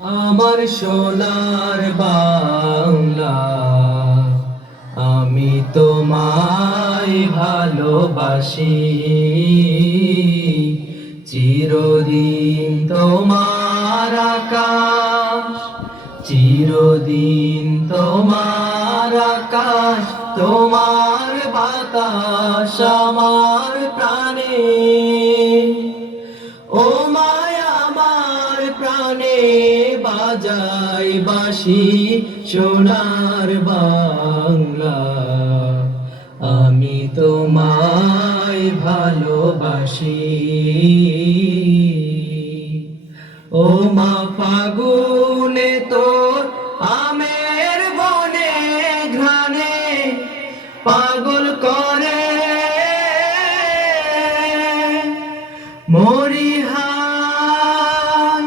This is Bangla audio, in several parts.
আমার সোনার বাংলা, আমি তোমায় ভালোবাসি। চিরদিন তোমার আকাশ, চিরদিন তোমার আকাশ, তোমার বাতাস আমার প্রাণে। ও মায়া আমার প্রাণে বাজাই বাঁশি সোনার বাংলা, আমি তোমায় ভালোবাসি। ও মা ফাগুনে তোর আমের বনে ঘ্রাণে পাগল করে মরি হায়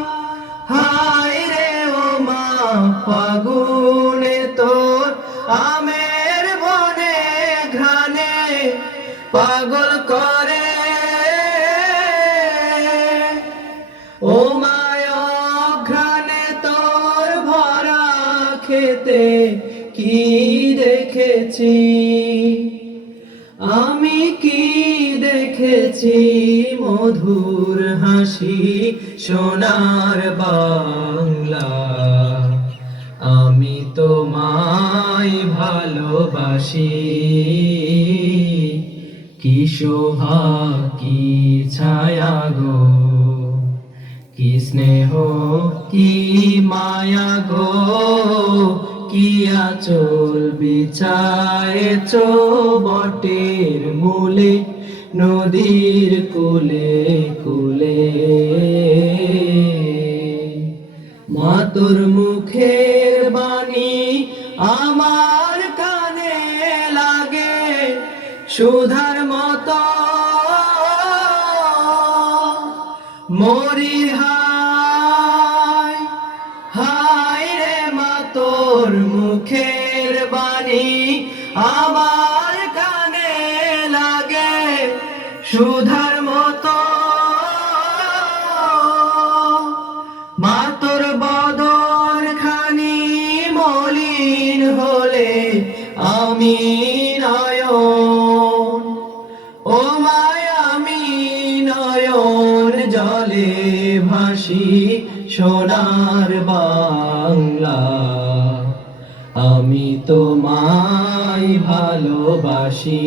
হায় রে। ও মা ফাগুনে তোর আমের বনে ঘ্রাণে পাগল করে। ও মায়া ঘ্রাণে তোর ভরা খেতে কি দেখেছি আমি, কি দেখেছি মধুর হাসি সোনার বাংলা, আমি তোমায় ভালোবাসি। কি শোভা কি ছায়া গো, কি স্নেহ কি মায়া গো, কি আঁচল বিছায়েছ বটের মূলে নদীর কূলে কূলে। মা তোর মুখের বাণী আমার কানে লাগে সুধার মতো, মরি হায় হায় রে। মা তোর মুখের বাণী আমার কানে লাগে সুধার মতো, মা তোর বদন খানি মলিন হলে আমি নয়ন, ও মায়া আমি নয়ন জলে ভাসি সোনার বাংলা, আমি তোমায় ভালোবাসি।